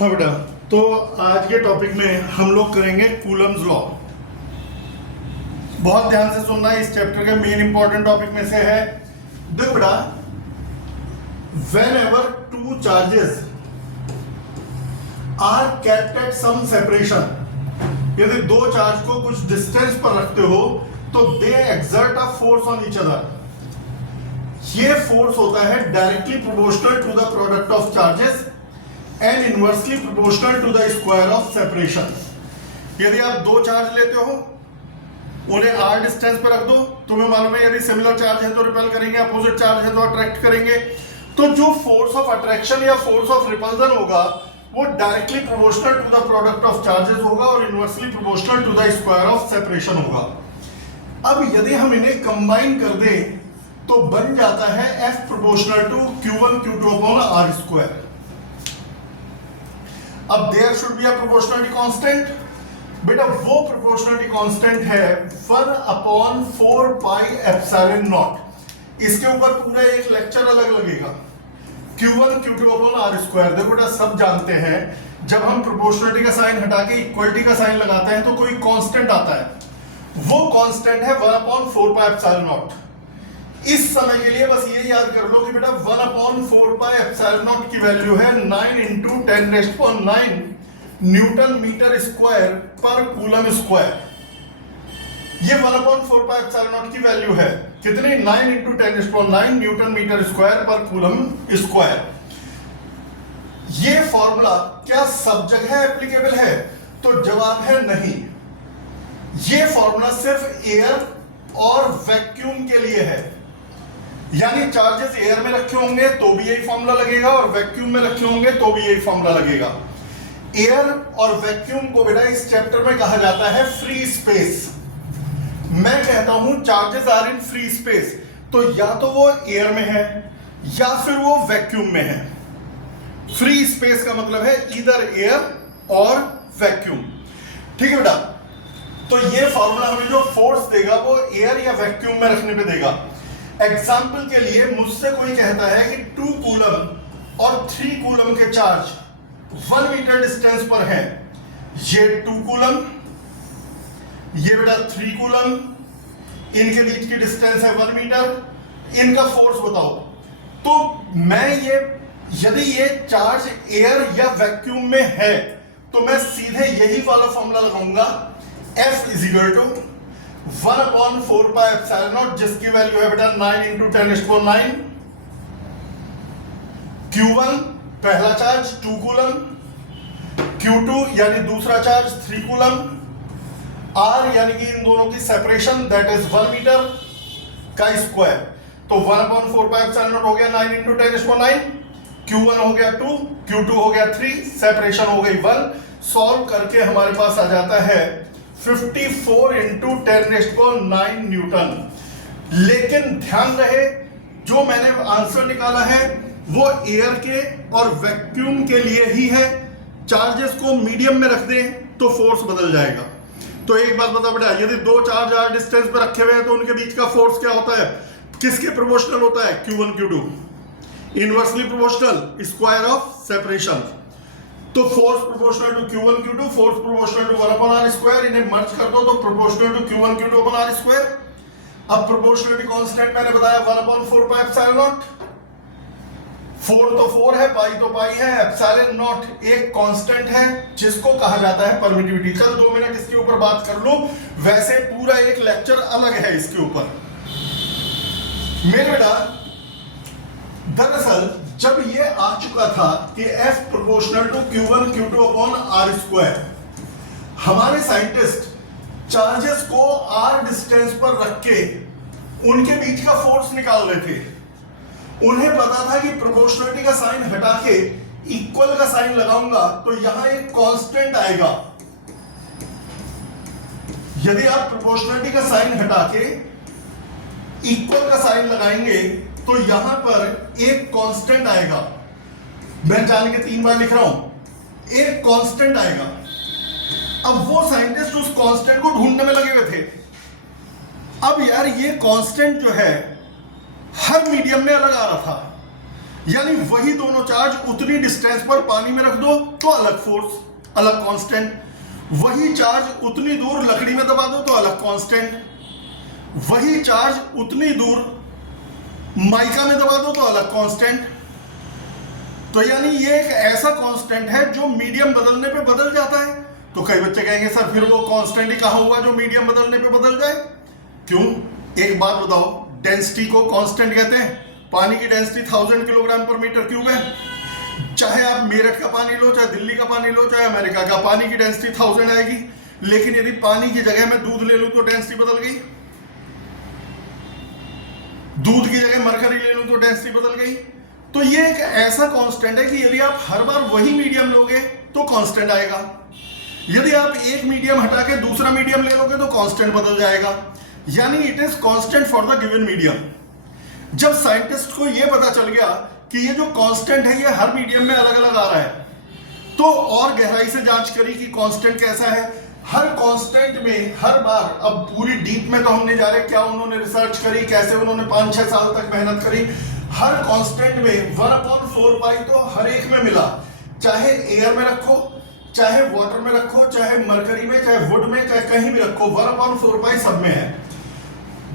हाँ बेटा, तो आज के टॉपिक में हम लोग करेंगे कूलम्स लॉ। बहुत ध्यान से सुनना, इस चैप्टर के मेन इंपॉर्टेंट टॉपिक में से है। देखो बेटा, whenever two charges are kept at some separation, यदि दो चार्ज को कुछ डिस्टेंस पर रखते हो तो they exert a force on each other. ये फोर्स होता है directly proportional to the product of charges and inversely proportional to the square of separation. यदि आप दो चार्ज लेते हो, उन्हें r डिस्टेंस पर रख दो, तुम्हें मालूम है यदि सिमिलर चार्ज है तो रिपेल करेंगे, अपोजिट चार्ज है तो अट्रैक्ट करेंगे। तो जो फोर्स ऑफ अट्रैक्शन या फोर्स ऑफ रिपल्जन होगा वो directly proportional to the product of charges होगा और inversely proportional to the square of separation होगा। अब यदि हम इन्हें कंबाइन कर दें तो बन जाता है F proportional to Q1 Q2 upon R square. अब there should be a proportionality constant. बेटा वो प्रोपोर्शनलिटी कांस्टेंट है 1 अपॉन 4 पाई एप्सिलॉन नॉट। इसके ऊपर पूरा एक लेक्चर अलग लगेगा। Q1 Q2 upon R square. देखो बेटा, सब जानते हैं जब हम प्रोपोर्शनलिटी का साइन हटा के इक्वलिटी का साइन लगाते हैं तो कोई कांस्टेंट आता है, वो कांस्टेंट है 1 अपॉन 4 पाई एप्सिलॉन नॉट। इस समय के लिए बस ये याद कर लो कि बेटा 1 अपॉन 4 पाई एप्सिलॉन नॉट की वैल्यू है 9 इंटू 10⁹ न्यूटन मीटर स्क्वायर पर कूलम स्क्वायर। ये 1 अपॉन 4 पाई एप्सिलॉन नॉट की वैल्यू है कितनी? 9 इंटू 10⁹ न्यूटन मीटर स्क्वायर पर कूलम स्क्वायर। ये फॉर्मूला क्या सब जगह एप्लीकेबल है? तो जवाब है नहीं। ये फॉर्मूला सिर्फ एयर और वैक्यूम के लिए है। यानी चार्जेस एयर में रखे होंगे तो भी यही फॉर्मूला लगेगा और वैक्यूम में रखे होंगे तो भी यही फॉर्मूला लगेगा। एयर और वैक्यूम को बेटा इस चैप्टर में कहा जाता है फ्री स्पेस। मैं कहता हूं charges are in free space, तो या तो वो एयर में है या फिर वो वैक्यूम में है। फ्री स्पेस का मतलब है इधर एयर और वैक्यूम। ठीक है बेटा, तो ये फॉर्मूला हमें जो फोर्स देगा वो एयर या वैक्यूम में रखने पे देगा। एग्जाम्पल के लिए मुझसे कोई कहता है कि 2 कूलम और 3 कूलम के चार्ज 1 मीटर डिस्टेंस पर है। ये 2 कूलम, ये बेटा 3 कूलम, इनके बीच की डिस्टेंस है 1 मीटर। इनका फोर्स बताओ। तो मैं ये यदि ये चार्ज एयर या वैक्यूम में है तो मैं सीधे यही वाला फॉर्मूला लगाऊंगा, F is equal to 1 upon 4 pi epsilon naught, जिसकी वैल्यू है बेटा 9 इंटू 10⁹ Q1 पहला चार्ज 2 कूलम, Q2 यानी दूसरा चार्ज 3 कूलम, R यानी कि इन दोनों की सेपरेशन दैट इज 1 मीटर का स्क्वायर। तो 1 अपॉन 4 पाई एप्सिलॉन नॉट हो गया 9 इंटू 10⁹, Q1 हो गया 2, Q2 हो गया 3, सेपरेशन हो गई 1। सॉल्व करके हमारे पास आ जाता है 54 इंटू 10⁹ न्यूटन। लेकिन ध्यान रहे, जो मैंने आंसर निकाला है वो एयर के और वैक्यूम के लिए ही है। चार्जेस को मीडियम में रख दें तो फोर्स बदल जाएगा। तो एक बात बता बेटा, यदि दो चार्ज आर डिस्टेंस पर रखे हुए हैं तो उनके बीच का फोर्स क्या होता है? किसके प्रोपोर्शनल होता है? Q1 Q2 inversely proportional square of separation. तो force proportional to Q1 Q2, force proportional to 1 upon R square. इन्हें मर्ज कर दो तो proportional to Q1 Q2 upon R square. अब प्रोपोर्शनलिटी कांस्टेंट मैंने बताया 1 अपॉन 4 पाई एप्सिलॉन नॉट। 4 तो 4 है, पाई तो पाई है, एप्सिलॉन नॉट एक कांस्टेंट है जिसको कहा जाता है परमिटिविटी। चल 2 मिनट इसके ऊपर बात कर लो, वैसे पूरा एक लेक्चर अलग है इसके ऊपर। मेरे बेटा, दरअसल जब ये आ चुका था कि F proportional to Q1 Q2 upon R square, हमारे साइंटिस्ट चार्जेस को R डिस्टेंस पर रख के उनके बीच का फोर्स निकाल रहे थे। उन्हें पता था कि प्रोपोर्शनलिटी का साइन हटा के इक्वल का साइन लगाऊंगा तो यहां एक कांस्टेंट आएगा। यदि आप प्रोपोर्शनलिटी का साइन हटा के इक्वल का साइन लगाएंगे तो यहां पर एक कांस्टेंट आएगा। मैं जान के 3 बार लिख रहा हूं, एक कांस्टेंट आएगा। अब वो साइंटिस्ट उस कांस्टेंट को ढूंढने में लगे हुए थे। अब यार ये कांस्टेंट जो है हर मीडियम में अलग आ रहा था। यानी वही दोनों चार्ज उतनी डिस्टेंस पर पानी में रख दो तो अलग फोर्स, अलग कांस्टेंट। वही चार्ज उतनी दूर लकड़ी में दबा दो तो अलग कांस्टेंट। वही चार्ज उतनी दूर माइका में दबा दो तो अलग कांस्टेंट। तो यानी ये एक ऐसा कांस्टेंट है जो मीडियम बदलने पे बदल जाता है। तो कई बच्चे कहेंगे सर फिर वो कांस्टेंट ही कहां हुआ जो मीडियम बदलने पे बदल जाए? क्यों? एक बात बताओ, डेंसिटी को कांस्टेंट कहते हैं। पानी की डेंसिटी 1000 किलोग्राम पर मीटर क्यूब है। चाहे आप मेरठ का पानी लो, चाहे दिल्ली का पानी लो, चाहे अमेरिका का, पानी की डेंसिटी 1000 आएगी। लेकिन यदि पानी की जगह में दूध ले लूं तो डेंसिटी बदल गई। दूध की जगह मरकरी ले लूं तो डेंसिटी बदल गई। तो ये एक ऐसा कांस्टेंट है कि यदि आप हर बार वही मीडियम लोगे तो कांस्टेंट आएगा। यदि आप एक मीडियम हटा के दूसरा मीडियम ले लोगे तो कांस्टेंट बदल जाएगा। यानी it is constant for the given medium. जब साइंटिस्ट को यह पता चल गया कि ये जो कांस्टेंट है ये हर मीडियम में अलग अलग आ रहा है, तो और गहराई से जांच करी कि कांस्टेंट कैसा है। हर कांस्टेंट में हर बार, अब पूरी डीप में तो हम नहीं जा रहे, क्या उन्होंने रिसर्च करी, कैसे उन्होंने 5-6 साल तक मेहनत करी। हर कांस्टेंट में 1/4 पाई तो हर एक में मिला। चाहे एयर में रखो, चाहे वाटर में रखो, चाहे मरकरी में, चाहे वुड में, चाहे कहीं भी रखो, 1/4 पाई सब में है।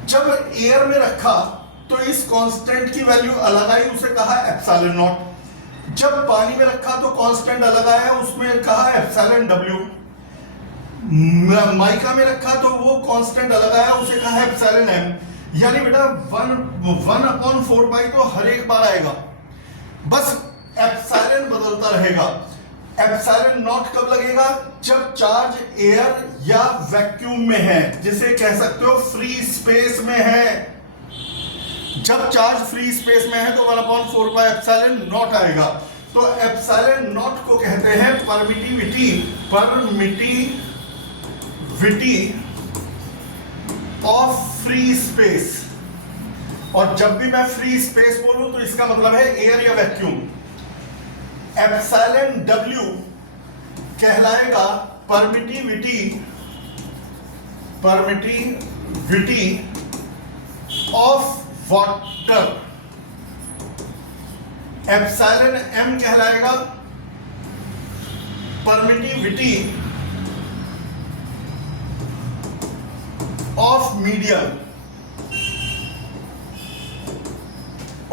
जब एयर में रखा तो इस कांस्टेंट की वैल्यू अलग आई, उसे कहा एप्सिलॉन नॉट। जब पानी में रखा तो कांस्टेंट अलग आया, उसमें कहा एप्सिलॉन डब्ल्यू। माइका में रखा तो वो कांस्टेंट अलग आया, उसे कहा एप्सिलॉन एम। यानी बेटा 1/4 पाई तो हर एक बार आएगा, बस एप्सिलॉन बदलता रहेगा। एप्सिलॉन नॉट कब लगेगा? जब चार्ज एयर या वैक्यूम में है, जिसे कह सकते हो फ्री स्पेस में है। जब चार्ज फ्री स्पेस में है तो 1/4 पाई एप्सिलॉन नॉट आएगा। तो एप्सिलॉन नॉट को कहते हैं परमिटिविटी ऑफ फ्री स्पेस। और जब भी मैं फ्री स्पेस बोलूं तो इसका मतलब है एयर या वैक्यूम। एप्सिलॉन डब्ल्यू कहलाएगा permittivity of water. Epsilon M कहलाएगा परमिटिविटी ऑफ मीडियम।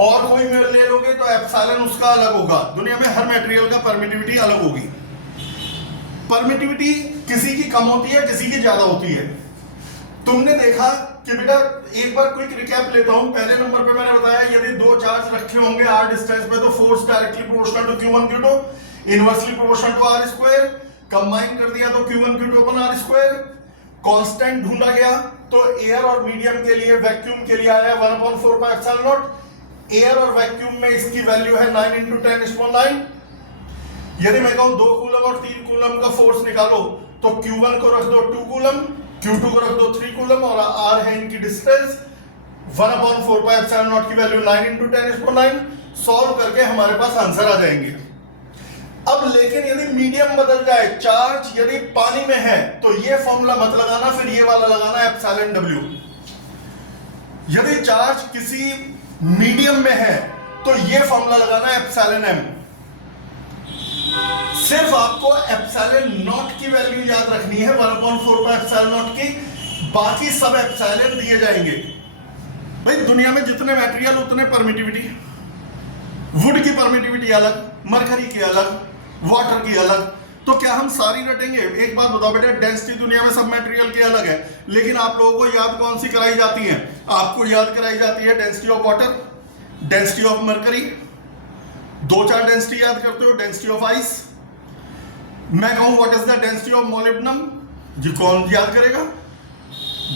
और कोई ले लोगे तो एप्सिलॉन उसका अलग होगा। दुनिया में हर मटेरियल का परमिटिविटी अलग होगी। परमिटिविटी किसी की कम होती है, किसी की ज्यादा होती है। तुमने देखा कि बेटा, एक बार क्विक रिकैप लेता हूं। पहले नंबर पे मैंने बताया यदि दो चार्ज रखे होंगे r डिस्टेंस पे तो force directly proportional to q1 q2, inversely proportional to r square. Combine कर दिया तो q1 q2 अपन r स्क्वायर। कांस्टेंट ढूंढा गया तो एयर और मीडियम के लिए, वैक्यूम के लिए आया 1/4 पाई एप्सिलॉन नॉट। एयर और वैक्यूम में इसकी वैल्यू है 9 × 10⁻⁹। यदि मैं कहूं 2 कूलम और 3 कूलम का फोर्स निकालो तो Q1 को रख दो 2 कूलम, Q2 को रख दो 3 कूलम और R है इनकी डिस्टेंस। 1/4 पाई एप्सिलॉन नॉट की वैल्यू 9 × 10⁻⁹। सॉल्व करके हमारे पास आंसर आ जाएंगे। अब लेकिन यदि मीडियम बदल जाए, चार्ज यदि पानी में है तो ये फॉर्मूला मत लगाना, फिर ये वाला लगाना एप्सिलॉन डब्ल्यू। यदि चार्ज किसी मीडियम में है तो ये फॉर्मूला लगाना एप्सिलॉन एम। सिर्फ आपको एप्सिलॉन नॉट की वैल्यू याद रखनी है 1/4 पाई एप्सिलॉन नॉट की, बाकी सब एप्सिलॉन दिए जाएंगे। भाई दुनिया में जितने मटेरियल उतने परमिटिविटी। वुड की परमिटिविटी अलग, मरकरी की अलग, वाटर की अलग। तो क्या हम सारी रटेंगे? एक बात बताओ बेटा, डेंसिटी दुनिया में सब मटेरियल की अलग है, लेकिन आप लोगों को याद कौन सी कराई जाती है? आपको याद कराई जाती है density of water, density of mercury, 2-4 density याद करते हो, डेंसिटी ऑफ आइस। मैं कहूं what is the density of molybdenum, जी कौन याद करेगा?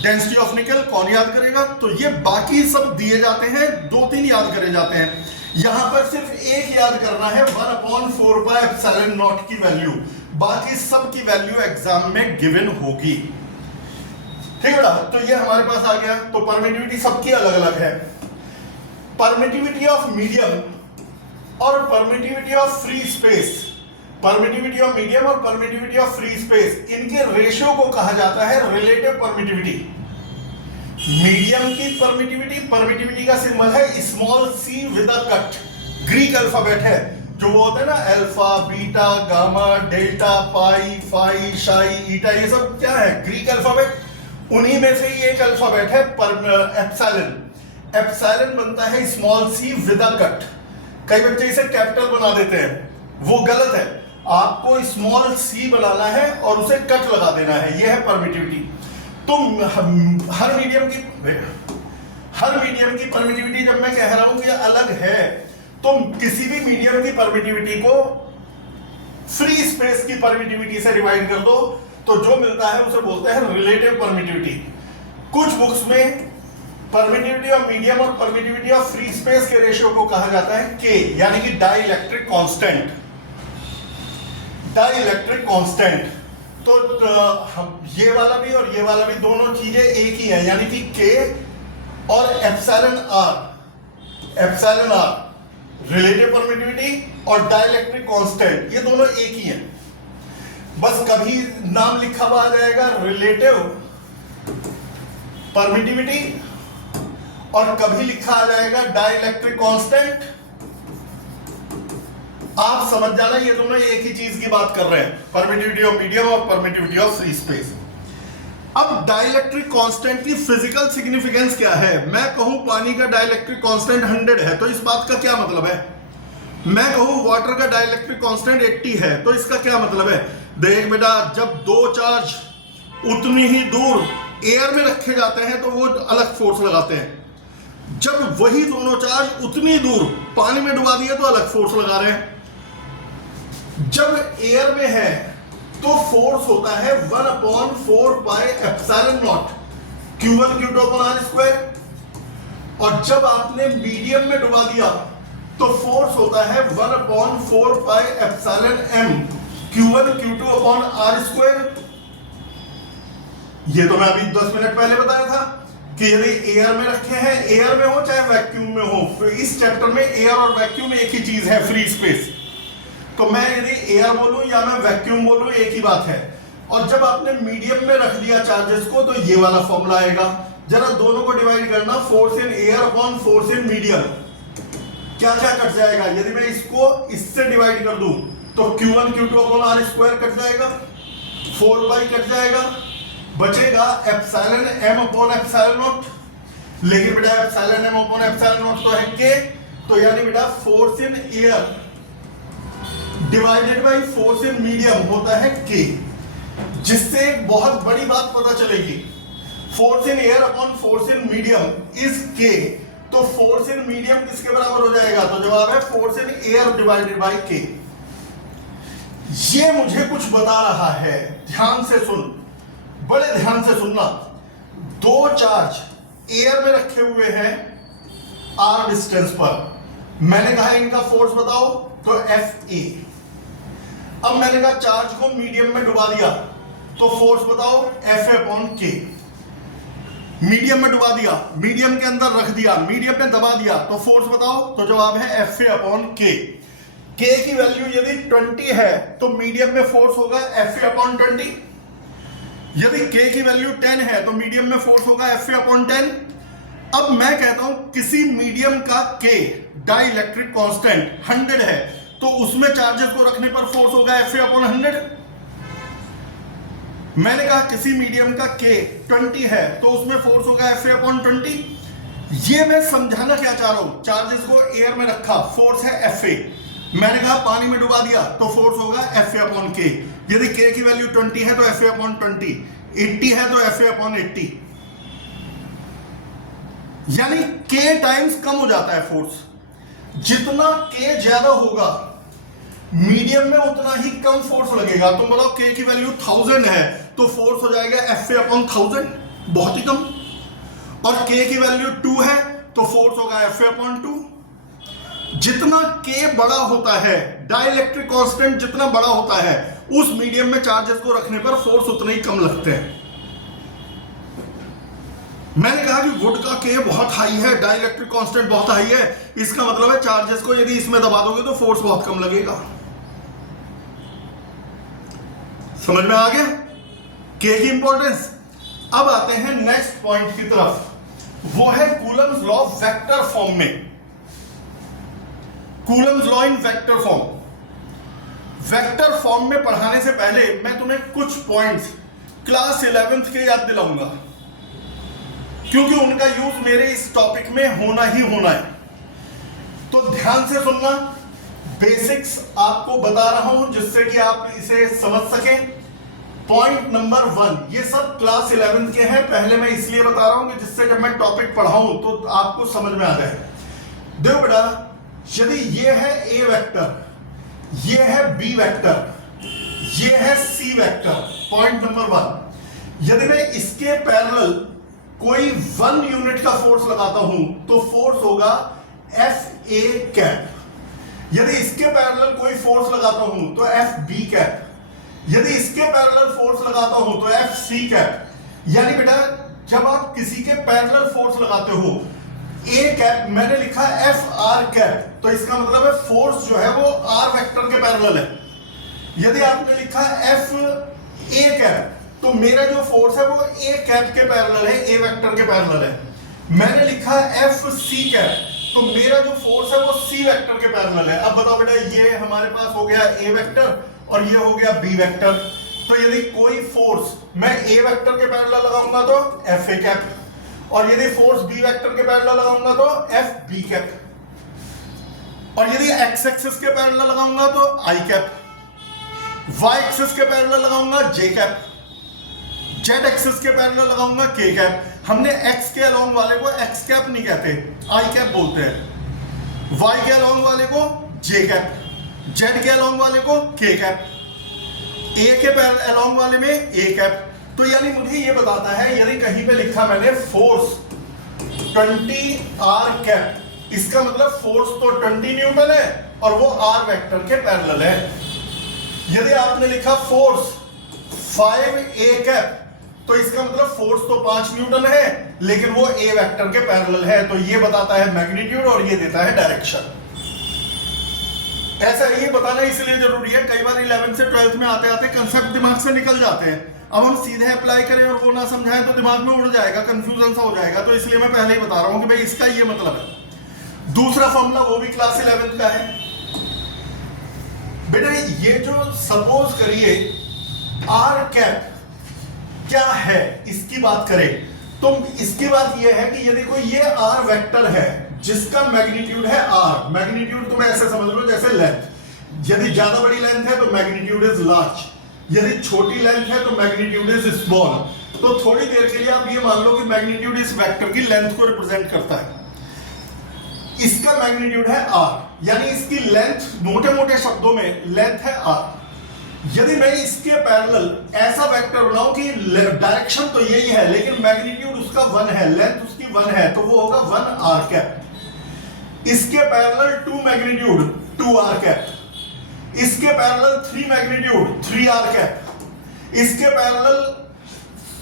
डेंसिटी ऑफ निकल कौन याद करेगा? तो ये बाकी सब दिए जाते हैं, 2-3 याद करे जाते हैं। यहां पर सिर्फ एक याद करना है 1/4 पाई एप्सिलॉन नॉट की वैल्यू, बाकी सब की वैल्यू एग्जाम में गिवन होगी। ठीक है बेटा, तो ये हमारे पास आ गया। तो परमिटिविटी सबकी अलग अलग है। परमिटिविटी ऑफ मीडियम और permittivity of free space, permittivity of medium और परमिटिविटी ऑफ फ्री स्पेस, इनके रेशियो को कहा जाता है रिलेटिव परमिटिविटी। मीडियम की परमिटिविटी, परमिटिविटी का सिंबल है small c with a cut, Greek alphabet है, जो वो होता है ना अल्फा, बीटा, गामा, डेल्टा, पाई, फाई, शाई, ईटा, ये सब क्या है? Greek alphabet. उन्हीं में से ही एक अल्फाबेट है एप्सिलॉन। एप्सिलॉन बनता है small C with a cut. कई बच्चे इसे कैपिटल बना देते हैं, वो गलत है। आपको स्मॉल सी बनाना है और उसे कट लगा देना है, यह है परमिटिविटी। तो हर मीडियम की परमिटिविटी जब मैं कह रहा हूं कि अलग है, तो किसी भी मीडियम की परमिटिविटी को फ्री स्पेस की परमिटिविटी से डिवाइड कर दो तो जो मिलता है उसे बोलते हैं रिलेटिव परमिटिविटी। कुछ बुक्स में परमिटिविटी ऑफ मीडियम और परमिटिविटी ऑफ फ्री स्पेस के रेशियो को कहा जाता है के, यानी कि डाइलेक्ट्रिक कांस्टेंट। Dielectric constant. तो ये वाला भी और ये वाला भी दोनों चीजें एक ही है, यानी कि के और एप्सिलॉन आर रिलेटिव परमिटिविटी और डाइलेक्ट्रिक कांस्टेंट, ये दोनों एक ही हैं। बस कभी नाम लिखा हुआ आ जाएगा रिलेटिव परमिटिविटी और कभी लिखा आ जाएगा डाइलेक्ट्रिक कांस्टेंट। आप समझ जाना ये दोनों एक ही चीज की बात कर रहे हैं, परमिटिविटी ऑफ मीडियम और परमिटिविटी ऑफ फ्री स्पेस। अब डाइलेक्ट्रिक कांस्टेंट की फिजिकल सिग्निफिकेंस क्या है? मैं कहूं पानी का डाइलेक्ट्रिक कांस्टेंट 100 है, तो इस बात का क्या मतलब है? मैं कहूं वाटर का डाइलेक्ट्रिक कांस्टेंट 80 है, तो इसका क्या मतलब है? देख बेटा, जब दो चार्ज उतनी ही दूर एयर में रखे जाते हैं तो वो अलग फोर्स लगाते हैं। जब वही दोनों चार्ज उतनी दूर पानी में डुबा दिए तो अलग फोर्स लगा रहे हैं। जब एयर में है तो फोर्स होता है 1/4 pi epsilon naught Q1 Q2 upon R square. और जब आपने मीडियम में डुबा दिया तो फोर्स होता है 1/4 pi epsilon M Q1 Q2 upon R square. ये तो मैं अभी 10 मिनट पहले बताया था कि यदि एयर में रखे हैं, एयर में हो चाहे वैक्यूम में हो, इस चैप्टर में एयर और वैक्यूम एक ही चीज है, फ्री स्पेस। तो मैं यदि एयर बोलूं या मैं वैक्यूम बोलूं एक ही बात है। और जब आपने मीडियम में रख दिया चार्जेस को तो ये वाला फॉर्मूला आएगा। जरा दोनों को डिवाइड करना, force in air upon force in medium. क्या क्या कट जाएगा? यदि मैं इसको इससे डिवाइड कर दूं तो Q1 Q2 upon R square cut जाएगा, 4 पाई कट जाएगा, बचेगा epsilon M upon epsilon not. लेकिन बेटा epsilon M upon epsilon not तो है के, तो यानी बेटा force in air divided by force in medium होता है के। जिससे एक बहुत बड़ी बात पता चलेगी, force in air upon force in medium is के। तो फोर्स इन मीडियम किसके बराबर हो जाएगा? तो जवाब है force in air divided by के। ये मुझे कुछ बता रहा है, ध्यान से सुन, बड़े ध्यान से सुनना। दो चार्ज एयर में रखे हुए हैं r डिस्टेंस पर, मैंने कहा इनका फोर्स बताओ, तो Fa। अब मैंने कहा चार्ज को मीडियम में डुबा दिया तो फोर्स बताओ, Fa अपॉन के। मीडियम में डुबा दिया, मीडियम के अंदर रख दिया, मीडियम में दबा दिया, तो फोर्स बताओ, तो जवाब है Fa अपॉन के। के की वैल्यू यदि 20 है तो मीडियम में फोर्स होगा Fa अपॉन 20। यदि के की वैल्यू 10 है तो मीडियम में फोर्स होगा Fa अपॉन 10। अब मैं कहता हूं किसी मीडियम का के डाइलेक्ट्रिक कांस्टेंट 100 है तो उसमें चार्जेस को रखने पर फोर्स होगा Fa अपॉन 100। मैंने कहा किसी मीडियम का के 20 है तो उसमें फोर्स होगा Fa अपॉन 20। ये मैं समझाना क्या चाह रहा हूं, चार्जेस को एयर में रखा, फोर्स है Fa। मैंने कहा पानी में डुबा दिया तो फोर्स होगा Fa अपॉन के। यदि के की वैल्यू 20 है तो Fa अपॉन 20, 80 है तो Fa अपॉन 80। यानी के टाइम्स कम हो जाता है फोर्स। जितना के ज्यादा होगा मीडियम में उतना ही कम फोर्स लगेगा। तुम बताओ के की वैल्यू 1000 है तो फोर्स हो जाएगा Fa अपॉन 1000, बहुत ही कम। और के की वैल्यू 2 है तो फोर्स होगा Fa अपॉन 2। जितना के बड़ा होता है, डाइलेक्ट्रिक कांस्टेंट जितना बड़ा होता है, उस मीडियम में चार्जेस को रखने पर फोर्स उतने ही कम लगते हैं। मैंने कहा कि वुड का के बहुत हाई है, डाइलेक्ट्रिक कांस्टेंट बहुत हाई है, इसका मतलब है चार्जेस को यदि इसमें दबा दोगे तो फोर्स बहुत कम लगेगा। समझ में आ गया के की इंपॉर्टेंस। अब आते हैं नेक्स्ट पॉइंट की तरफ, वो है कूलम्स लॉ वेक्टर फॉर्म में। Coulomb's law in vector form. Vector form में पढ़ाने से पहले मैं तुम्हें कुछ पॉइंट्स क्लास 11th के याद दिलाऊंगा, क्योंकि उनका यूज मेरे इस टॉपिक में होना ही होना है। तो ध्यान से सुनना, बेसिक्स आपको बता रहा हूं जिससे कि आप इसे समझ सकें। पॉइंट नंबर 1, ये सब क्लास 11th के हैं, पहले मैं इसलिए बता रहा हूं कि जिससे जब मैं टॉपिक पढ़ाऊं तो आपको समझ में आ जाए। देखो बेटा, यदि ये है ए वेक्टर, ये है बी वेक्टर, ये है सी वेक्टर, पॉइंट नंबर 1, यदि मैं इसके पैरेलल कोई 1 यूनिट का फोर्स लगाता हूं तो फोर्स होगा एफ ए कैप। यदि इसके पैरेलल कोई फोर्स लगाता हूं तो एफ बी कैप। यदि इसके पैरेलल फोर्स लगाता हूं तो एफ सी कैप। यानी बेटा जब आप किसी के पैरेलल फोर्स लगाते हो, ए कैप मैंने लिखा एफ आर कैप, तो इसका मतलब है फोर्स जो है वो आर वेक्टर के पैरेलल है। यदि आपने लिखा एफ ए कैप, तो मेरा जो फोर्स है वो ए कैप के पैरेलल है, ए वेक्टर के पैरेलल है। मैंने लिखा एफ सी कैप, तो मेरा जो फोर्स है वो सी वेक्टर के पैरेलल है। अब बताओ बेटा, ये हमारे पास हो गया ए वेक्टर और ये हो गया बी वेक्टर। तो यदि कोई फोर्स मैं ए वेक्टर के पैरेलल लगाऊंगा तो एफ ए कैप, और यदि फोर्स बी वेक्टर के पैरेलल लगाऊंगा तो एफ बी कैप, और यदि एक्स एक्सिस के पैरेलल लगाऊंगा तो आई कैप, वाई एक्सिस के पैरेलल लगाऊंगा जे कैप, जेड एक्सिस के पैरेलल लगाऊंगा के कैप। हमने एक्स के अलोंग वाले को एक्स कैप नहीं कहते, आई कैप बोलते हैं। वाई के अलोंग वाले को जे कैप, जेड के अलोंग वाले को के कैप, ए के अलोंग वाले में ए कैप। तो यानी मुझे ये बताता है, यदि कहीं पे लिखा मैंने फोर्स 20 आर कैप, इसका मतलब फोर्स तो 20 न्यूटन है और वो आर वेक्टर के पैरेलल है। यदि आपने लिखा फोर्स 5 ए कैप, तो इसका मतलब फोर्स तो 5 न्यूटन है लेकिन वो ए वेक्टर के पैरेलल है। तो ये बताता है मैग्नीट्यूड और ये देता है डायरेक्शन। ऐसा ये बताना इसलिए जरूरी है, कई बार 11th से 12th में आते आते कंसेप्ट दिमाग से निकल जाते हैं। अब हम सीधे अप्लाई करें और वो ना समझाएं तो दिमाग में उड़ जाएगा, कंफ्यूजन सा हो जाएगा। तो इसलिए मैं पहले ही बता रहा हूं कि भाई इसका ये मतलब है। दूसरा फॉर्मूला वो भी क्लास 11th का है बेटा। ये जो सपोज करिए आर कैप क्या है इसकी बात करें, तो इसकी बात यह है कि यदि कोई ये आर वेक्टर है जिसका मैग्नीट्यूड है आर, मैग्नीट्यूड तुम ऐसे समझ लो जैसे लेंथ, यदि ज्यादा बड़ी लेंथ है तो मैग्नीट्यूड इज लार्ज, यदि छोटी लेंथ है तो मैग्नीट्यूड इज स्मॉल। तो थोड़ी देर के लिए आप ये मान लो कि मैग्नीट्यूड इस वेक्टर की लेंथ को रिप्रेजेंट करता है। इसका मैग्नीट्यूड है आर, यानी इसकी लेंथ मोटे मोटे शब्दों में लेंथ है आर। यदि मैं इसके पैरेलल ऐसा वेक्टर बनाऊं कि डायरेक्शन तो यही है लेकिन मैग्नीट्यूड उसका 1 है, लेंथ उसकी 1 है, तो वो होगा 1 आर कैप। इसके पैरेलल 2 मैग्नीट्यूड 2 आर कैप, इसके पैरेलल 3 मैग्नीट्यूड 3 आर कैप, इसके पैरेलल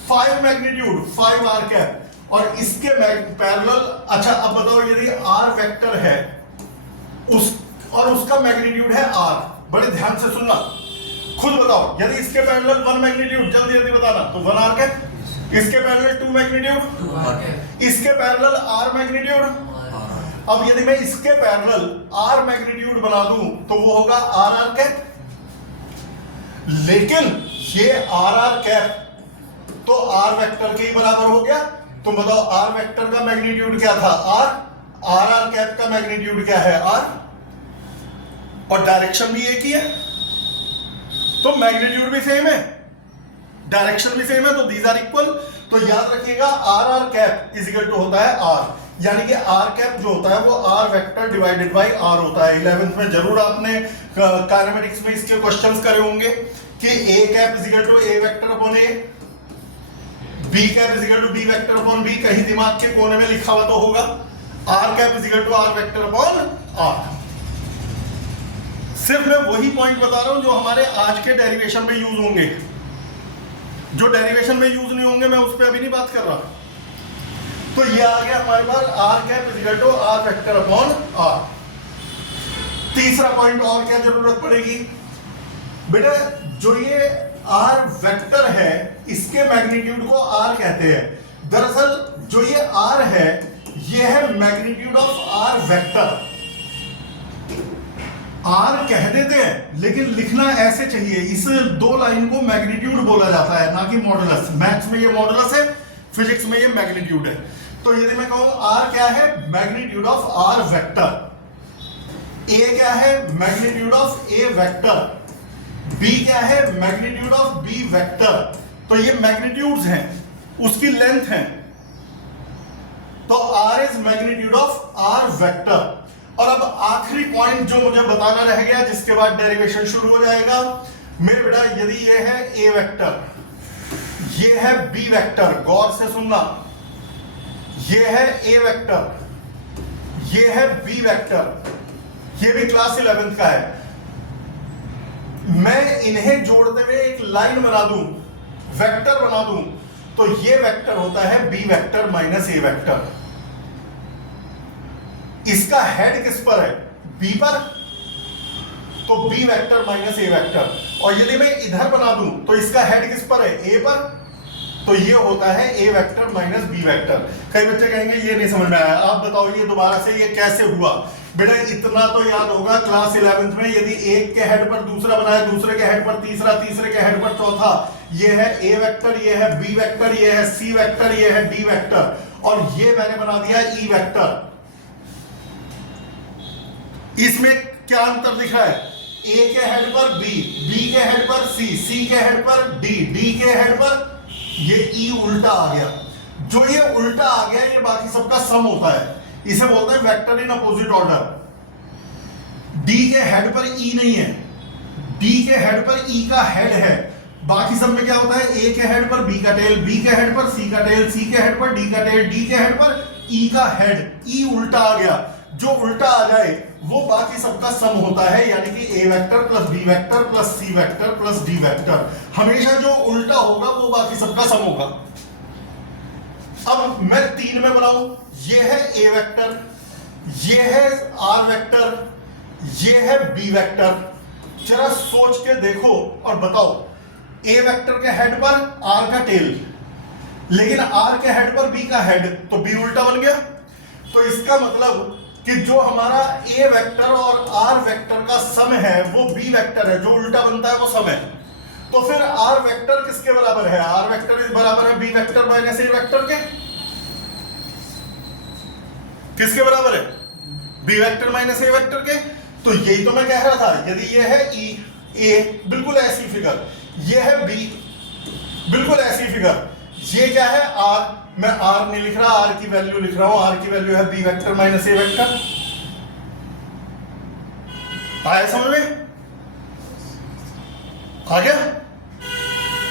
5 मैग्नीट्यूड 5 आर कैप, और इसके पैरेलल। अच्छा अब बताओ, यदि आर वेक्टर है और उसका मैग्नीट्यूड है आर, बड़े ध्यान से सुनना, खुद बताओ, यदि इसके पैरेलल 1 मैग्नीट्यूड, जल्दी जल्दी बताना, तो 1 आर कैप, इसके पैरेलल 2 मैग्नीट्यूड, इसके पैरेलल आर मैग्नीट्यूड। अब यदि मैं इसके पैरेलल आर मैग्नीट्यूड बना दूं तो वो होगा आर आर कैप, लेकिन ये आर आर कैप तो आर वेक्टर के ही बराबर हो गया। तुम बताओ आर वेक्टर का मैग्नीट्यूड क्या था आर, आर आर कैप का मैग्नीट्यूड क्या है आर, और डायरेक्शन भी एक ही है, तो मैग्नीट्यूड भी सेम है, डायरेक्शन भी सेम है, तो दीज आर इक्वल। तो याद रखिएगा R R cap is equal to होता है आर, यानी कि आर कैप जो होता है वो R vector divided by R होता है। 11th में जरूर आपने काइनेमेटिक्स में इसके क्वेश्चंस करे होंगे कि A cap is equal to A vector upon A, B cap is equal to B vector upon B, कहीं दिमाग के कोने में लिखा हुआ तो होगा। R cap is equal to R vector upon R. सिर्फ मैं वही पॉइंट बता रहा हूं जो हमारे आज के डेरिवेशन में यूज होंगे, जो डेरिवेशन में यूज नहीं होंगे मैं उस पर अभी नहीं बात कर रहा। तो ये आ गया हमारे पास R cap is equal to R vector upon R. तीसरा पॉइंट और क्या जरूरत पड़ेगी बेटा, जो ये आर वेक्टर है इसके मैग्नीट्यूड को आर कहते हैं। दरअसल जो ये आर है ये है magnitude of R vector. R कह देते हैं लेकिन लिखना ऐसे चाहिए, इस दो लाइन को मैग्नीट्यूड बोला जाता है, ना कि मॉडुलस। मैथ्स में ये मॉडुलस है, फिजिक्स में ये मैग्नीट्यूड है। तो यदि मैं कहूं आर क्या है, magnitude of R vector. A क्या है, magnitude of A vector. B क्या है, मैग्नीट्यूड ऑफ बी वेक्टर। तो ये मैग्नीट्यूड्स हैं, उसकी लेंथ है। तो R is magnitude of R vector. और अब आखिरी पॉइंट जो मुझे बताना रह गया, जिसके बाद डेरिवेशन शुरू हो जाएगा। मेरे बेटा यदि ये है ए वेक्टर, ये है बी वेक्टर, गौर से सुनना, ये है ए वेक्टर, ये है बी वेक्टर, ये भी क्लास 11th का है। मैं इन्हें जोड़ते हुए एक लाइन बना दूं, वेक्टर बना दूं, तो ये वेक्टर होता है बी वेक्टर माइनस ए वेक्टर। इसका हेड किस पर है, बी पर, तो बी वेक्टर माइनस ए वेक्टर। और यदि मैं इधर बना दूं तो इसका हेड किस पर है, ए पर, तो ये होता है A vector minus B vector. कई बच्चे कहेंगे ये नहीं समझ में आया, आप बताओ ये दोबारा से ये कैसे हुआ। बेटा इतना तो याद होगा, क्लास 11th में यदि एक के हेड पर दूसरा बनाए, दूसरे के हेड पर तीसरा, तीसरे के हेड पर चौथा, ये है ए वेक्टर, ये है बी वेक्टर, ये है सी वेक्टर, ये है डी वेक्टर, और ये मैंने बना दिया ई वेक्टर। इसमें क्या अंतर दिख रहा है, ए के हेड पर बी, बी के हेड पर सी, सी के हेड पर डी, डी के हेड पर ये ई उल्टा आ गया। जो ये उल्टा आ गया ये बाकी सबका सम होता है, इसे बोलते हैं vector in opposite order. D के हेड पर ई नहीं है, डी के हेड पर ई का हेड है। बाकी सब में क्या होता है, ए के हेड पर बी का टेल, बी के हेड पर सी का टेल, सी के हेड पर डी का टेल, डी के हेड पर ई का हेड। ई उल्टा आ गया, जो उल्टा आ जाए वो बाकी सबका सम होता है, यानी कि A vector plus B vector plus C vector plus D vector. हमेशा जो उल्टा होगा वो बाकी सबका सम होगा। अब मैं 3 में बनाऊं, ये है ए वेक्टर, ये है आर वेक्टर, ये है बी वेक्टर। जरा सोच के देखो और बताओ, ए वेक्टर के हेड पर आर का टेल, लेकिन आर के हेड पर बी का हेड, तो बी उल्टा बन गया। तो इसका मतलब कि जो हमारा ए वेक्टर और आर वेक्टर का सम है वो बी वेक्टर है, जो उल्टा बनता है वो सम है। तो फिर आर वेक्टर किसके बराबर है, आर वेक्टर बराबर है बी वेक्टर माइनस ए वेक्टर के। किसके बराबर है, बी वेक्टर माइनस ए वेक्टर के। तो यही तो मैं कह रहा था, यदि ये है ई, ए बिल्कुल ऐसी फिगर, ये है बी बिल्कुल ऐसी फिगर, ये क्या है आर, मैं आर नहीं लिख रहा, आर की वैल्यू लिख रहा हूं, आर की वैल्यू है बी वेक्टर माइनस ए वेक्टर। आया समझ में, आ गया।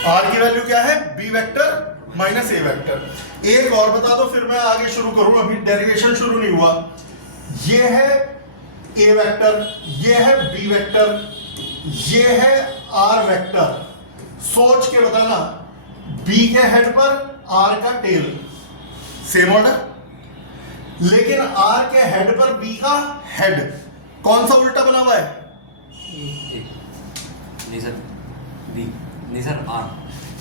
आर की वैल्यू क्या है, बी वेक्टर माइनस ए वेक्टर। एक और बता दो फिर मैं आगे शुरू करूं, अभी डेरिवेशन शुरू नहीं हुआ। ये है ए वेक्टर, ये है बी वेक्टर, ये है आर वेक्टर। सोच के बताना, बी के हेड पर आर का टेल, सेम ऑर्डर, लेकिन आर के हेड पर बी का हेड कौन सा उल्टा बना हुआ है, नहीं सर आर।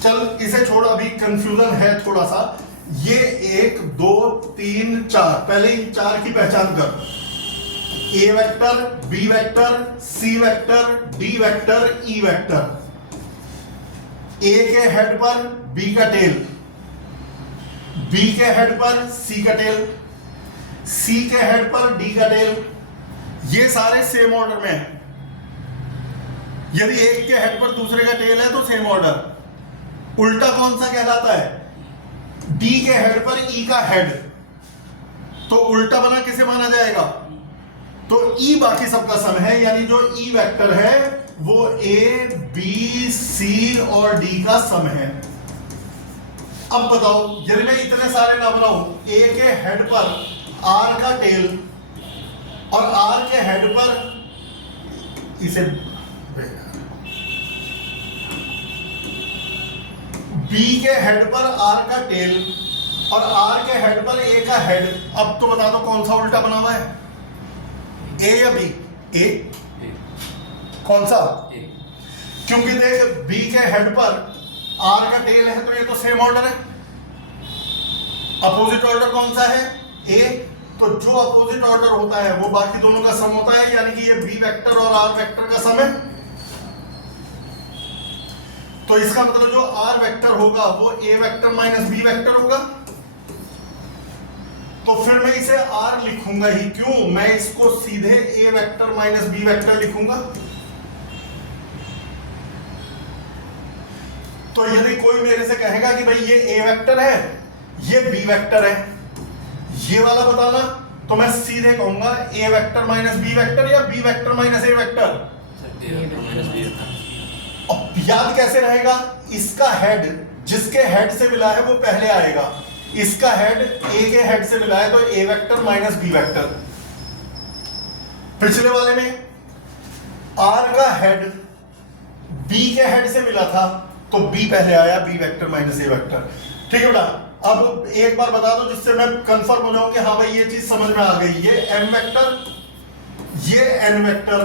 चल इसे छोड़, अभी कंफ्यूजन है थोड़ा सा। ये 1 2 3 4, पहले इन 4 की पहचान कर, A vector, B vector, C vector, D vector, E vector. A के हेड पर बी का टेल, बी के हेड पर सी का टेल, सी के हेड पर डी का टेल, ये सारे सेम ऑर्डर में है। यदि एक के हेड पर दूसरे का टेल है तो सेम ऑर्डर। उल्टा कौन सा कहलाता है, डी के हेड पर ई का हेड, तो उल्टा बना किसे माना जाएगा, तो ई बाकी सबका सम है, यानी जो ई वेक्टर है वो ए बी सी और डी का सम है। अब बताओ, यदि मैं इतने सारे ना बनाऊं, ए के हेड पर आर का टेल और आर के हेड पर इसे बी के हेड पर आर का टेल और आर के हेड पर ए का हेड। अब तो बता दो कौन सा उल्टा बना हुआ है, ए या बी, ए कौन सा, क्योंकि देख बी के हेड पर आर का टेल है तो ये तो सेम ऑर्डर है। अपोजिट ऑर्डर कौन सा है, ए, तो जो अपोजिट ऑर्डर होता है वो बाकी दोनों का सम होता है, यानी कि ये बी वेक्टर और आर वेक्टर का सम है। तो इसका मतलब जो आर वेक्टर होगा वो ए वेक्टर माइनस बी वेक्टर होगा। तो फिर मैं इसे आर लिखूंगा ही क्यों, मैं इसको सीधे ए वेक्टर माइनस बी वेक्टर लिखूंगा। तो यदि कोई मेरे से कहेगा कि भाई ये ए वेक्टर है, ये बी वेक्टर है, ये वाला बताना, तो मैं सीधे कहूंगा ए वेक्टर माइनस बी वेक्टर या बी वेक्टर माइनस ए वेक्टर। अब याद कैसे रहेगा, इसका हेड जिसके हेड से मिला है वो पहले आएगा, इसका हेड ए के हेड से मिला है तो ए वेक्टर माइनस बी वेक्टर। पिछले वाले में आर का हेड बी के हेड से मिला था तो बी पहले आया, बी वेक्टर माइनस ए वेक्टर। ठीक है बेटा, अब एक बार बता दो जिससे मैं कंफर्म हो जाऊं कि हाँ भाई ये चीज समझ में आ गई। ये एम वेक्टर, ये एन वेक्टर,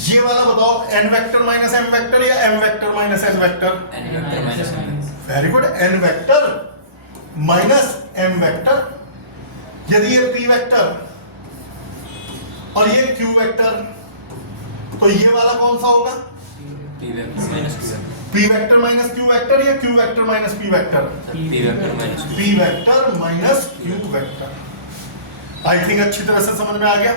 ये वाला बताओ N vector minus M vector या M vector minus N vector. Very good, N vector minus M vector. यदि ये पी वेक्टर और ये क्यू वेक्टर, तो ये वाला कौन सा होगा, P vector minus Q vector या Q vector minus P vector. P vector minus Q vector. I think अच्छी तरह से समझ में आ गया।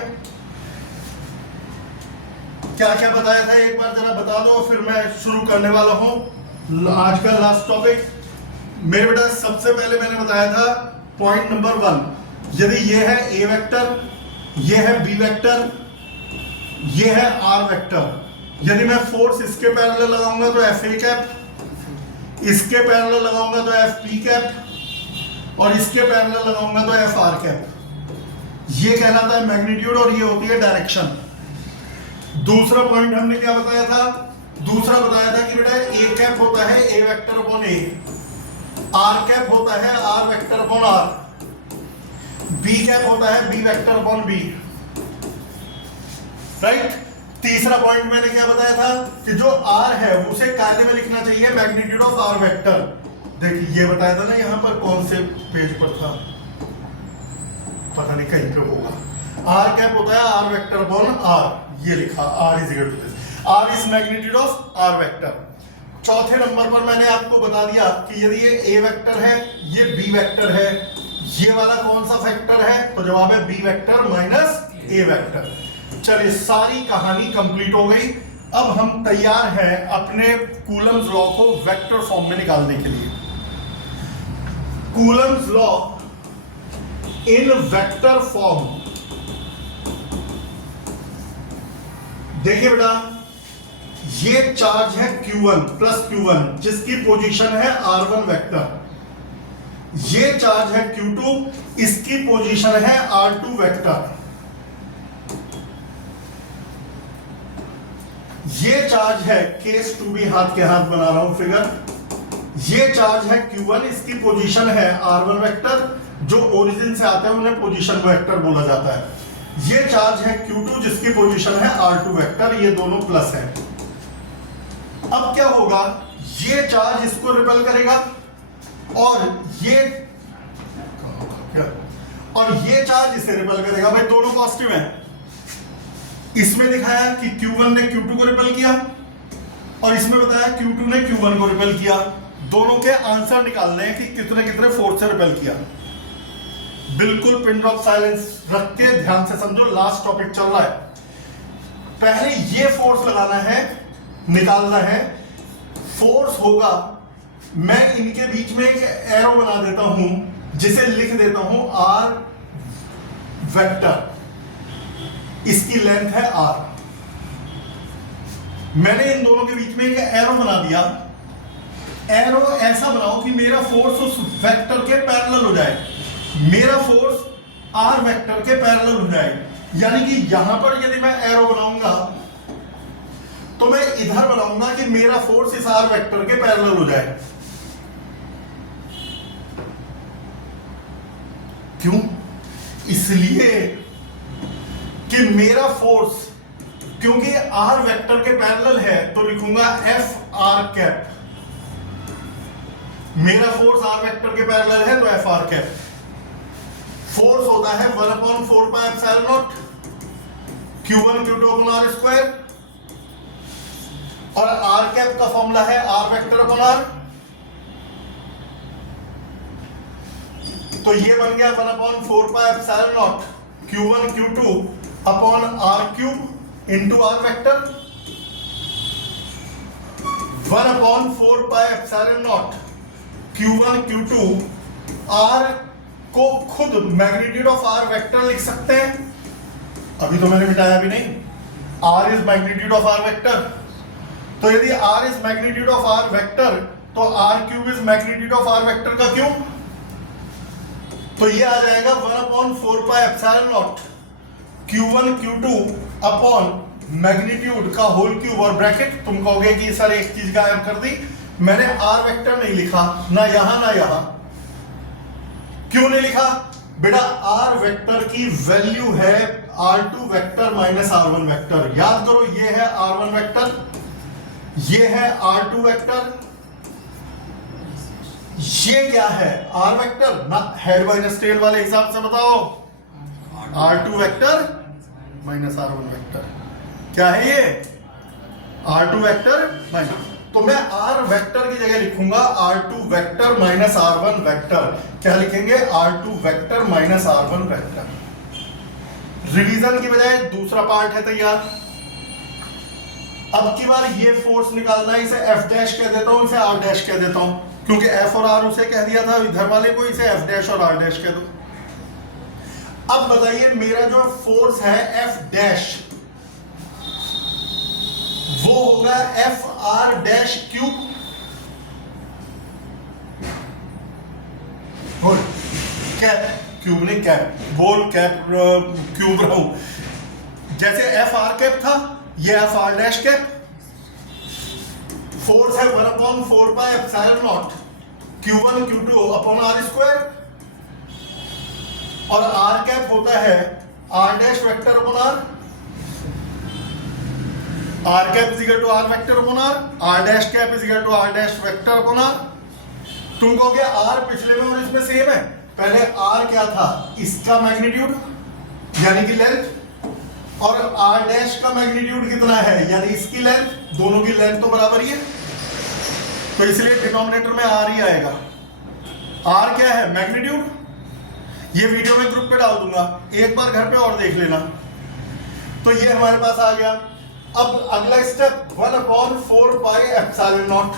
क्या क्या बताया था एक बार जरा बता दो, फिर मैं शुरू करने वाला हूं आज का लास्ट टॉपिक। मेरे बेटा सबसे पहले मैंने बताया था पॉइंट नंबर 1, यदि ये है ए वेक्टर, ये है बी वेक्टर, ये है आर वेक्टर, यदि मैं फोर्स इसके पैरेलल लगाऊंगा तो एफ ए कैप, इसके पैरेलल लगाऊंगा तो एफ पी कैप, और इसके पैरेलल लगाऊंगा तो एफ आर कैप। ये कहलाता है मैग्नीट्यूड और ये होती है डायरेक्शन। दूसरा पॉइंट हमने क्या बताया था, दूसरा बताया था कि बेटा ए कैप होता है A vector upon A, R cap होता है R vector upon R, B cap होता है B vector upon B. Right. तीसरा पॉइंट मैंने क्या बताया था कि जो आर है उसे कायदे में लिखना चाहिए मैग्नीट्यूड ऑफ आर वेक्टर। देखिए ये बताया था ना, यहां पर कौन से पेज पर था पता नहीं, कहीं पे होगा। आर कैप होता है आर वेक्टर अपॉन आर, ये लिखा R is equal to this, R is magnitude of R vector. चौथे नंबर पर मैंने आपको बता दिया कि यदि ये ए वेक्टर है, ये बी वेक्टर है, ये वाला कौन सा वेक्टर है, तो जवाब है बी वेक्टर माइनस ए वेक्टर। चलिए सारी कहानी कंप्लीट हो गई। अब हम तैयार हैं अपने कूलम्स लॉ को वेक्टर फॉर्म में निकालने के लिए। Coulomb's law in vector form. देखिए बेटा, ये चार्ज है Q1 प्लस Q1 जिसकी पोजीशन है R1 वेक्टर, ये चार्ज है Q2, इसकी पोजीशन है R2 वेक्टर, ये चार्ज है केस 2B, हाथ के हाथ बना रहा हूं फिगर, ये चार्ज है Q1, इसकी पोजीशन है R1 वेक्टर, जो ओरिजिन से आता है उन्हें पोजीशन वेक्टर बोला जाता है। ये चार्ज है Q2 जिसकी पोजीशन है R2 वेक्टर, ये दोनों प्लस है। अब क्या होगा, ये चार्ज इसको रिपेल करेगा और ये चार्ज इसे रिपेल करेगा। भाई दोनों पॉजिटिव हैं। इसमें दिखाया कि Q1 ने Q2 को रिपेल किया और इसमें बताया Q2 ने Q1 को रिपेल किया। दोनों के आंसर निकालने हैं कि कितने कितने फोर्स से रिपेल किया। बिल्कुल पिन ड्रॉप साइलेंस रख के ध्यान से समझो, लास्ट टॉपिक चल रहा है। पहले ये फोर्स लगाना है, निकालना है। फोर्स होगा, मैं इनके बीच में एक एरो बना देता हूं जिसे लिख देता हूं आर वेक्टर, इसकी लेंथ है आर। मैंने इन दोनों के बीच में एक एरो बना दिया। एरो ऐसा बनाओ कि मेरा फोर्स उस वेक्टर के पैरेलल हो जाए, मेरा फोर्स आर वेक्टर के पैरेलल हो जाए। यानी कि यहां पर यदि मैं एरो बनाऊंगा तो मैं इधर बनाऊंगा कि मेरा फोर्स इस आर वेक्टर के पैरेलल हो जाए। क्यों? इसलिए कि मेरा फोर्स क्योंकि आर वेक्टर के पैरेलल है तो लिखूंगा एफ आर कैप। मेरा फोर्स आर वेक्टर के पैरेलल है तो एफ आर कैप। फोर्स होता है 1/4 pi epsilon naught Q1 Q2 upon R square, और R कैप का फॉर्मूला है R वेक्टर अपॉन R। तो ये बन गया 1/4 pi epsilon naught Q1 Q2 upon R cube into R vector. 1/4 pi epsilon naught Q1 Q2 R को खुद magnitude of R vector लिख सकते हैं, अभी तो मैंने मिटाया भी नहीं। R is magnitude of R vector, तो यदि R is magnitude of R vector तो R cube is magnitude of R vector का क्यूब। तो ये आ जाएगा 1/4 pi epsilon naught Q1 Q2 upon magnitude का होल क्यूब और ब्रैकेट। तुम कहोगे कि सर एक चीज गायब कर दी, मैंने R वेक्टर नहीं लिखा, ना यहां ना यहां। क्यों नहीं लिखा? बेटा R वेक्टर की वैल्यू है R2 vector minus R1 vector. याद करो, ये है R1 वेक्टर, ये है R2 वेक्टर, ये क्या है R वेक्टर ना। हेड माइनस टेल वाले हिसाब से बताओ, R2 vector minus R1 vector क्या है ये? R2 वेक्टर माइनस, तो मैं R वेक्टर की जगह लिखूंगा R2 vector minus R1 vector. क्या लिखेंगे? R2 vector minus R1 vector. Revision की बजाय दूसरा पार्ट है तैयार। अब की बार ये फोर्स निकालना है, इसे F डैश कह देता हूं, इसे R डैश कह देता हूं, क्योंकि F और R उसे कह दिया था, इधर वाले को इसे F डैश और R डैश कह दो। अब बताइए मेरा जो फोर्स है F डैश वो होगा F R dash cube. Cap cube नहीं, कैप बोल, कैप क्यूब रहा हूं। जैसे F R कैप था, ये F R dash cap. Force है 1/4 pi epsilon naught Q1 Q2 upon R square, और R कैप होता है R dash vector upon R। R cap is equal to R vector upon R, R dash cap is equal to R dash vector upon R। तुम कहोगे R पिछले में और इसमें same है। पहले R क्या था? इसका मैग्नीट्यूड यानी कि लेंथ, और R डैश का मैग्नीट्यूड कितना है यानी इसकी लेंथ, दोनों की लेंथ तो बराबर ही है, तो इसलिए डिनोमिनेटर में R ही आएगा। R क्या है? मैग्नीट्यूड। ये वीडियो में ग्रुप पे डाल दूंगा, एक बार घर पे और देख लेना। तो ये हमारे पास आ गया। अब अगला step 1/4 pi epsilon naught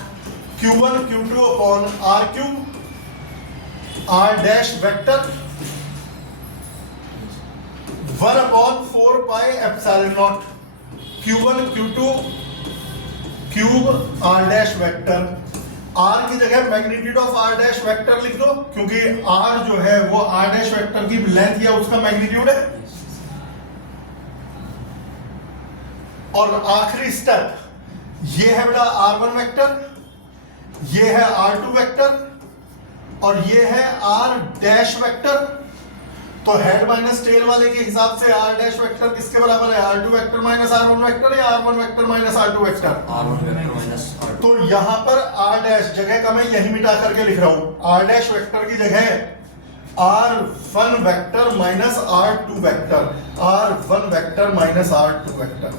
Q1 Q2 upon R cube R dash vector 1/4 pi epsilon naught Q1 Q2 cube R dash vector. R की जगह magnitude of R dash vector लिख दो, क्योंकि R जो है वो R डैश वेक्टर की length या उसका मैग्नीट्यूड है। और आखिरी स्टेप ये है बेटा R1 वेक्टर, ये है R2 वेक्टर, और ये है R डैश वेक्टर। तो हेड माइनस टेल वाले के हिसाब से R डैश वेक्टर किसके बराबर है? R2 vector minus R1 vector या R1 vector minus R2 vector? R1 vector minus R2। तो यहां पर R डैश जगह का मैं यही मिटा करके लिख रहा हूं। R डैश वेक्टर की जगह R1 vector minus R2 vector, R1 vector minus R2 vector.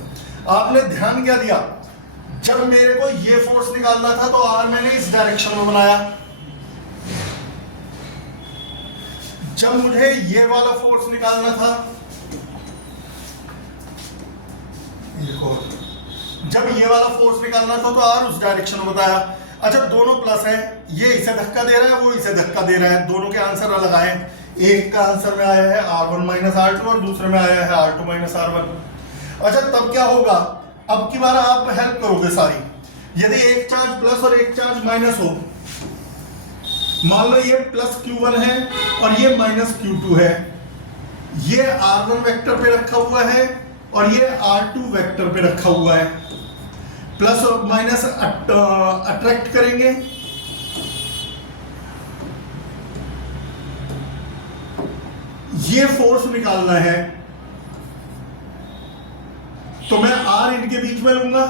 आपने ध्यान क्या दिया? जब मेरे को ये फोर्स निकालना था तो R मैंने इस डायरेक्शन में बनाया, जब मुझे ये वाला फोर्स निकालना था, जब ये वाला फोर्स निकालना था तो R उस डायरेक्शन में बताया। अच्छा दोनों प्लस है, ये इसे धक्का दे रहा है, वो इसे धक्का दे रहा है, दोनों के आंसर अलग आए। एक का आंसर में आया है R1 माइनस R2 और दूसरे में आया है R2 माइनस R1। अच्छा तब क्या होगा? अब की बार आप हेल्प करोगे सारी। यदि एक चार्ज प्लस और एक चार्ज माइनस हो, मान लो ये प्लस Q1 है और ये माइनस Q2 है, ये R1 वेक्टर पे रखा हुआ है और ये R2 वेक्टर पे रखा हुआ है। प्लस और माइनस अट्रैक्ट करेंगे, ये फोर्स निकालना है, तो मैं R इनके बीच में लूंगा।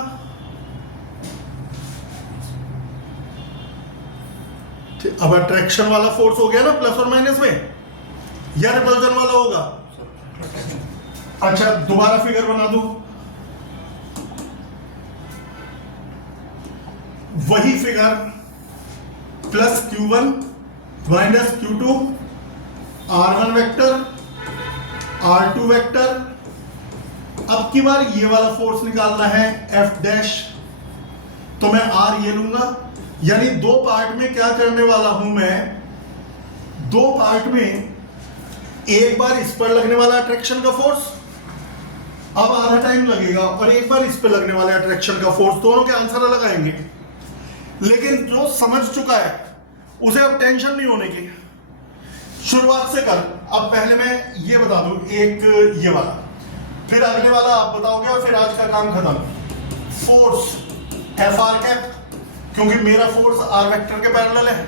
अब अट्रैक्शन वाला फोर्स हो गया ना प्लस और माइनस में, या रिपल्जन वाला होगा? अच्छा दोबारा फिगर बना दो, वही figure plus Q1 minus Q2 R1 vector R2 vector. अब की बार ये वाला फोर्स निकालना है F डैश, तो मैं R ये लूंगा, यानी दो पार्ट में क्या करने वाला हूं मैं, दो पार्ट में एक बार इस पर लगने वाला अट्रैक्शन का फोर्स, अब आधा टाइम लगेगा, और एक बार इस पर लगने वाले अट्रैक्शन का फोर्स, दोनों के आंसर अलग आएंगे। लेकिन जो समझ चुका है उसे अब टेंशन नहीं होने की, शुरुआत से कर। अब पहले मैं ये बता दूं, एक ये वाला, फिर अगले वाला आप बताओगे, और फिर आज का काम खत्म। फोर्स एफ आर कैप, क्योंकि मेरा फोर्स आर वेक्टर के पैरेलल है,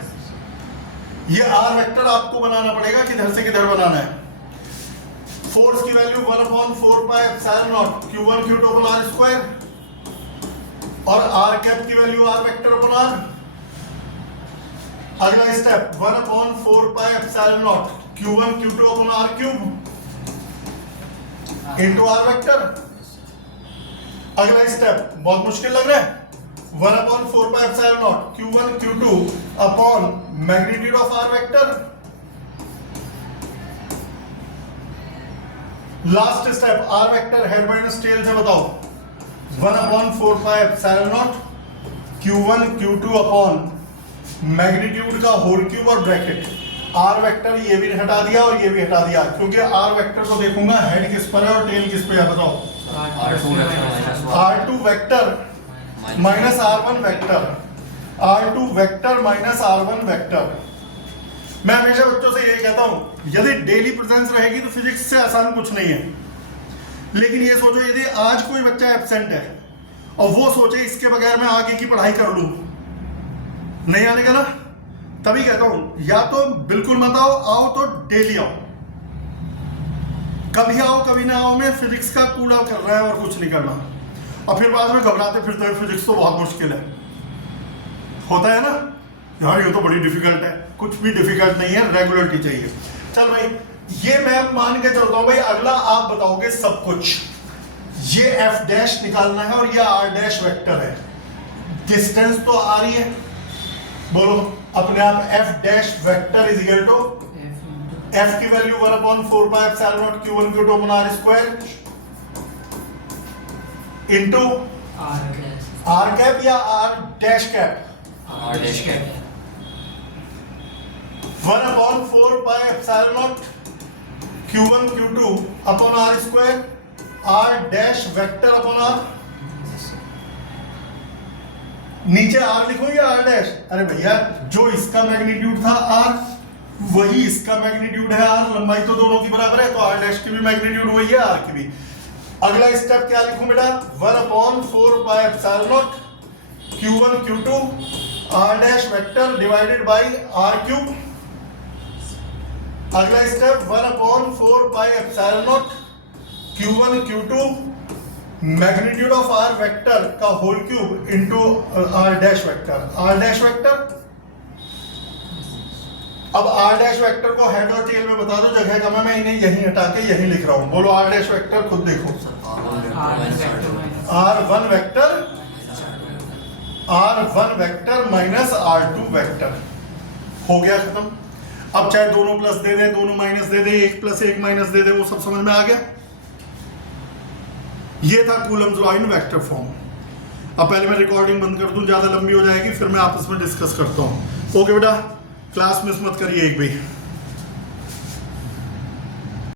ये आर वेक्टर आपको बनाना पड़ेगा, किधर से किधर बनाना है। फोर्स की value 1/4 pi epsilon naught Q1 Q2 upon R square, और आर कैप की value R vector upon R. अगला step 1/4 pi epsilon naught Q1 Q2 upon R cube into R vector. अगला स्टेप बहुत मुश्किल लग रहा है, 1/4 pi epsilon naught Q1 Q2 upon magnitude of R vector. Last step R vector head minus tail से बताओ, 1/4 pi epsilon naught Q1 Q2 upon magnitude का whole cube और ब्रैकेट। आर वेक्टर ये भी हटा दिया और ये भी हटा दिया, क्योंकि आर वेक्टर को देखूंगा हेड किस पर है और टेल किस पे है, बताओ। R2 vector minus R1 vector, R2 vector minus R1 vector. मैं हमेशा बच्चों से यही कहता हूं, यदि डेली प्रेजेंस रहेगी तो फिजिक्स से आसान कुछ नहीं है। लेकिन ये सोचो, यदि आज कोई बच्चा एब्सेंट है और वो सोचे इसके बगैर मैं आगे की पढ़ाई कर लूं, नहीं आने का ना, तभी कहता हूं या तो बिल्कुल मत आओ, आओ तो डेली आओ। कभी आओ कभी ना आओ में फिजिक्स का कूड़ा कर रहा है और कुछ नहीं करना, और फिर बाद में घबराते फिरते हैं फिजिक्स तो बहुत मुश्किल है, होता है ना यार, ये तो बड़ी डिफिकल्ट है। कुछ भी डिफिकल्ट नहीं है, रेगुलरिटी चाहिए। चल भाई, ये मैं मान के चलता हूं भाई, अगला आप बताओगे सब कुछ। ये एफ डैश निकालना है और ये आर डैश वेक्टर है, डिस्टेंस तो आ रही है, बोलो अपने आप। F dash vector is equal to F की value 1/4 pi epsilon naught Q1 Q2 upon R square into R cap या R dash cap, R dash cap 1/4 pi epsilon naught Q1 Q2 upon R square, R dash vector upon R। नीचे R लिखो या R dash? अरे भैया, जो इसका magnitude था R, वही इसका मैग्नीट्यूड है R, लंबाई तो दोनों की बराबर है, तो R डैश की भी मैग्नीट्यूड वही है, R की भी। अगला स्टेप क्या लिखूं बेटा, 1/4 pi epsilon naught Q1 Q2 R dash vector divided by R cube. अगला step 1/4 pi epsilon naught Q1 Q2 magnitude of R vector का whole cube into R dash vector, R dash vector. अब R dash वेक्टर को head और tail में बता दो, जगह कम है, मैं इन्हें यहीं हटा के यहीं लिख रहा हूं। बोलो R डैश वेक्टर, खुद देखो। R1 vector minus R2 vector, हो गया खत्म। अब चाहे दोनों प्लस दे दे, दोनों माइनस दे दे, एक प्लस एक माइनस दे दे, वो सब समझ में आ गया। ये था Coulomb's law in vector form. अब पहले मैं रिकॉर्डिंग बंद कर दूं, ज्यादा लंबी हो जाएगी, फिर मैं आपस में डिस्कस करता हूं। ओके बेटा, क्लास मिस मत करिए एक भी।